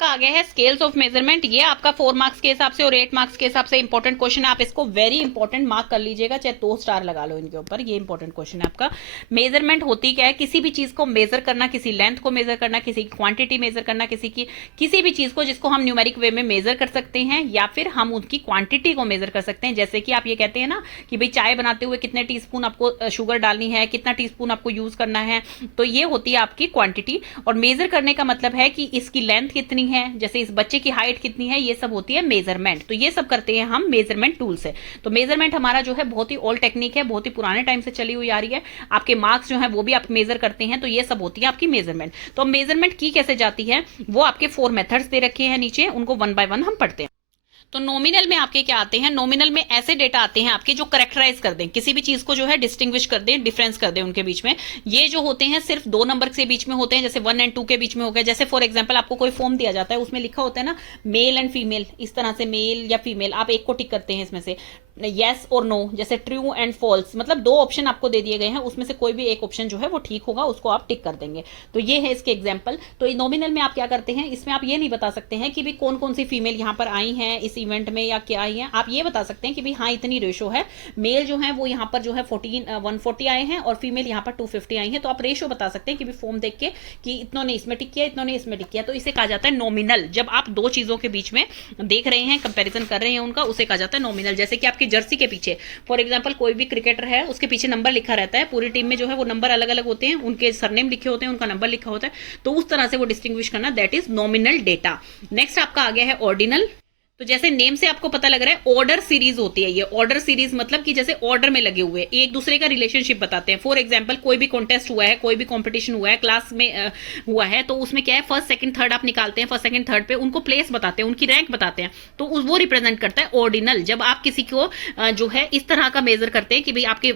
आपका आ गया है स्केल्स ऑफ मेजरमेंट। ये आपका 4 मार्क्स के हिसाब से और 8 मार्क्स के हिसाब से इंपॉर्टेंट क्वेश्चन है। आप इसको वेरी इंपॉर्टेंट मार्क कर लीजिएगा, चाहे 2 स्टार लगा लो इनके ऊपर। ये इंपॉर्टेंट क्वेश्चन है आपका। मेजरमेंट होती क्या है? किसी भी चीज को मेजर करना, किसी लेंथ को मेजर करना, किसी क्वांटिटी मेजर करना, किसी भी चीज को जिसको हम न्यूमेरिक वे में मेजर कर सकते हैं या फिर हम उनकी क्वांटिटी को मेजर कर सकते हैं। जैसे कि आप ये कहते हैं ना कि भाई चाय बनाते हुए कितने टीस्पून आपको शुगर डालनी है, कितना टीस्पून आपको यूज करना है, तो ये होती है आपकी क्वांटिटी। और मेजर करने का मतलब है कि इसकी लेंथ कितनी है, जैसे इस बच्चे की हाइट कितनी है, ये सब होती है मेजरमेंट। तो ये सब करते हैं हम मेजरमेंट टूल से। तो मेजरमेंट हमारा जो है बहुत ही ओल्ड टेक्निक है, बहुत ही पुराने टाइम से चली हुई आ रही है। आपके मार्क्स जो है वो भी आप मेजर करते हैं, तो ये सब होती है आपकी मेजरमेंट। तो मेजरमेंट की कैसे जाती है वो आपके 4 मेथड्स दे रखे हैं नीचे, उनको 1 बाय 1 हम पढ़ते हैं। तो नॉमिनल में आपके क्या आते हैं? नॉमिनल में ऐसे डेटा आते हैं आपके जो करेक्टराइज कर दें, किसी भी चीज को जो है डिस्टिंग्विश कर दें, डिफरेंस कर दें उनके बीच में। ये जो होते हैं सिर्फ 2 नंबर के बीच में होते हैं, जैसे 1 और 2 के बीच में हो गए। जैसे फॉर एग्जांपल आपको कोई फॉर्म दिया जाता है, उसमें लिखा होता है ना मेल एंड फीमेल, इस तरह से मेल या फीमेल, आप एक को टिक करते हैं इसमें से, येस और नो, जैसे ट्रू एंड फॉल्स, मतलब 2 ऑप्शन आपको दे दिए गए हैं, उसमें से कोई भी एक ऑप्शन जो है वो ठीक होगा, उसको आप टिक कर देंगे। तो ये है इसके एग्जांपल। तो नॉमिनल में आप क्या करते हैं, इसमें आप ये नहीं बता सकते हैं कि भाई कौन कौन सी फीमेल यहाँ पर आई हैं इस इवेंट में या क्या आई हैं। आप ये बता सकते हैं कि भाई हाँ इतनी रेशो है, मेल जो है वो यहाँ पर जो है 140 आए हैं और फीमेल यहाँ पर 250 आई हैं। तो आप रेशो बता सकते हैं कि भाई फॉर्म देख के कि इतनों ने इसमें टिक किया, इतनों ने इसमें टिक किया। तो इसे कहा जाता है नॉमिनल। जब आप 2 चीजों के बीच में देख रहे हैं, कंपेरिजन कर रहे हैं उनका, उसे कहा जाता है नॉमिनल। जैसे कि आपकी जर्सी के पीछे फॉर एग्जांपल कोई भी क्रिकेटर है, उसके पीछे नंबर लिखा रहता है, पूरी टीम में जो है वो नंबर अलग अलग होते हैं, उनके सरनेम लिखे होते हैं, उनका नंबर लिखा होता है, तो उस तरह से वो डिस्टिंग्विश करना, that is nominal data. Next आपका आ गया है ऑर्डिनल। तो जैसे नेम से आपको पता लग रहा है ऑर्डर सीरीज होती है ये। ऑर्डर सीरीज मतलब कि जैसे ऑर्डर में लगे हुए एक दूसरे का रिलेशनशिप बताते हैं। फॉर एग्जांपल कोई भी कॉन्टेस्ट हुआ है, कोई भी कंपटीशन हुआ है, क्लास में हुआ है, तो उसमें क्या है फर्स्ट सेकंड थर्ड आप निकालते हैं, फर्स्ट सेकंड थर्ड पे उनको प्लेस बताते हैं, उनकी रैंक बताते हैं, तो वो रिप्रेजेंट करता है ऑर्डिनल। जब आप किसी को जो है इस तरह का मेजर करते हैं कि भाई आपके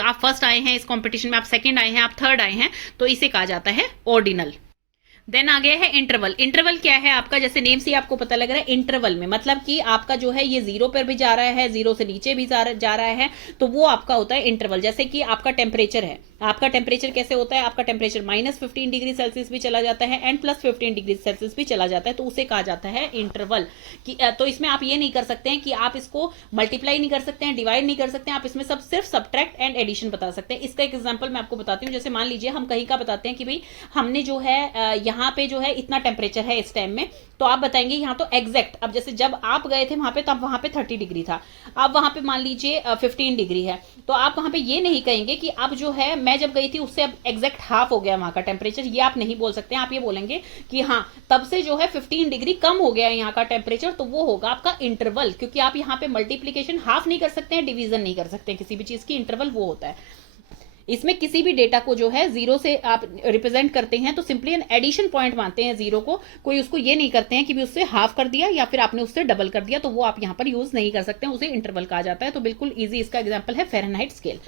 आप फर्स्ट आए हैं इस कॉम्पिटिशन में, आप सेकेंड आए हैं, आप थर्ड आए हैं, तो इसे कहा जाता है ऑर्डिनल। देन आ गया है इंटरवल। इंटरवल क्या है आपका? जैसे नेम से आपको पता लग रहा है इंटरवल में मतलब कि आपका जो है ये 0 पर भी जा रहा है, 0 से नीचे भी जा रहा है, तो वो आपका होता है इंटरवल। जैसे कि आपका टेम्परेचर है, आपका टेम्परेचर कैसे होता है? आपका टेम्परेचर -15 डिग्री सेल्सियस भी चला जाता है एंड +15 डिग्री सेल्सियस भी चला जाता है, तो उसे कहा जाता है इंटरवल। तो इसमें आप ये नहीं कर सकते हैं कि आप इसको मल्टीप्लाई नहीं कर सकते हैं, डिवाइड नहीं कर सकते हैं, आप इसमें सिर्फ सब्ट्रैक्ट एंड एडिशन बता सकते हैं। इसका एक एग्जाम्पल मैं आपको बताती हूँ। जैसे मान लीजिए हम कहीं का बताते हैं कि भाई हमने जो है यहाँ पे जो है इतना टेम्परेचर है इस टाइम में, तो आप बताएंगे यहाँ तो एग्जैक्ट, अब जैसे जब आप गए थे वहां पे तब वहां पे 30 डिग्री था, अब वहां पे मान लीजिए 15 डिग्री है, तो आप वहां पे ये नहीं कहेंगे कि अब जो है मैं जब गई थी उससे अब एग्जैक्ट हाफ हो गया वहां का टेम्परेचर, ये आप नहीं बोल सकते हैं। आप ये बोलेंगे कि हाँ तब से जो है 15 डिग्री कम हो गया है यहाँ का टेम्परेचर, तो वो होगा आपका इंटरवल। क्योंकि आप यहाँ पे मल्टीप्लीकेशन हाफ नहीं कर सकते हैं, डिवीजन नहीं कर सकते हैं किसी भी चीज की, इंटरवल वो होता है। इसमें किसी भी डेटा को जो है 0 से आप रिप्रेजेंट करते हैं तो सिंपली एन एडिशन पॉइंट मानते हैं 0 को, कोई उसको ये नहीं करते हैं कि भी उससे हाफ कर दिया या फिर आपने उससे डबल कर दिया, तो वो आप यहाँ पर यूज नहीं कर सकते हैं, उसे इंटरवल कहा जाता है। तो बिल्कुल इजी इसका एग्जाम्पल है फ़ारेनहाइट स्केल।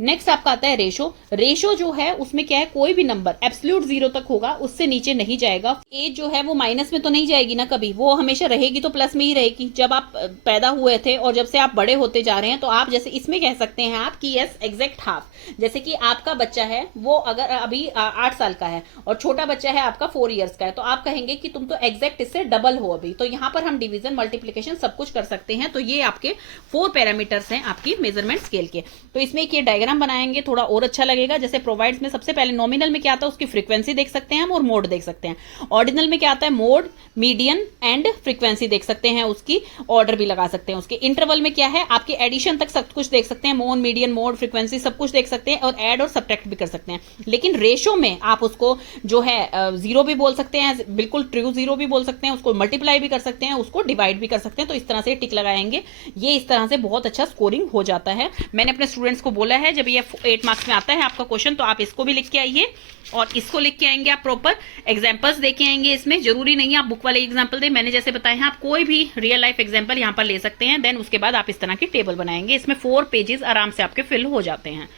नेक्स्ट आपका आता है रेशो। रेशो जो है उसमें क्या है, कोई भी नंबर एब्सोल्यूट 0 तक होगा, उससे नीचे नहीं जाएगा। एज जो है वो माइनस में तो नहीं जाएगी ना कभी, वो हमेशा रहेगी तो प्लस में ही रहेगी। जब आप पैदा हुए थे और जब से आप बड़े होते जा रहे हैं, तो आप जैसे इसमें कह सकते हैं आप कि यस एग्जैक्ट हाफ। जैसे कि आपका बच्चा है वो अगर अभी 8 साल का है और छोटा बच्चा है आपका 4 ईयर्स का है, तो आप कहेंगे कि तुम तो एग्जैक्ट इससे डबल हो अभी। तो यहाँ पर हम डिवीजन मल्टीप्लीकेशन सब कुछ कर सकते हैं। तो ये आपके 4 पैरामीटर्स हैं आपकी मेजरमेंट स्केल के। तो इसमें एक ये डायग्राम बनाएंगे थोड़ा और अच्छा लगेगा। जैसे प्रोवाइड्स में सबसे पहले नॉमिनल में क्या आता है उसकी फ्रीक्वेंसी देख सकते हैं हम और मोड देख सकते हैं। ऑर्डिनल में क्या आता है, मोड, मीडियन एंड फ्रीक्वेंसी देख सकते हैं, उसकी ऑर्डर भी लगा सकते हैं उसके। इंटरवल में क्या है, आपके एडिशन तक सब कुछ देख सकते हैं, मोड, मीडियन, मोड, फ्रीक्वेंसी सब कुछ देख सकते हैं और ऐड और सब्ट्रैक्ट भी कर सकते हैं। लेकिन रेशो में आप उसको जो है 0 भी बोल सकते हैं, बिल्कुल ट्रू 0 भी बोल सकते हैं, उसको मल्टीप्लाई भी कर सकते हैं, उसको डिवाइड भी कर सकते हैं। तो इस तरह से टिक लगाएंगे, ये इस तरह से बहुत अच्छा स्कोरिंग हो जाता है। मैंने अपने स्टूडेंट्स को बोला है जब ये 8 मार्क्स में आता है आपका क्वेश्चन तो आप इसको भी लिख के आइए और इसको लिख के आएंगे, आप प्रॉपर एग्जांपल्स देके आएंगे। इसमें जरूरी नहीं है आप बुक वाले एग्जांपल दें, मैंने जैसे बताया है आप कोई भी रियल लाइफ एग्जांपल यहाँ पर ले सकते हैं। देन उसके बाद आप इस तरह की टेबल बनाएंगे, इसमें 4 पेजेस आराम से आपके फिल हो जाते हैं।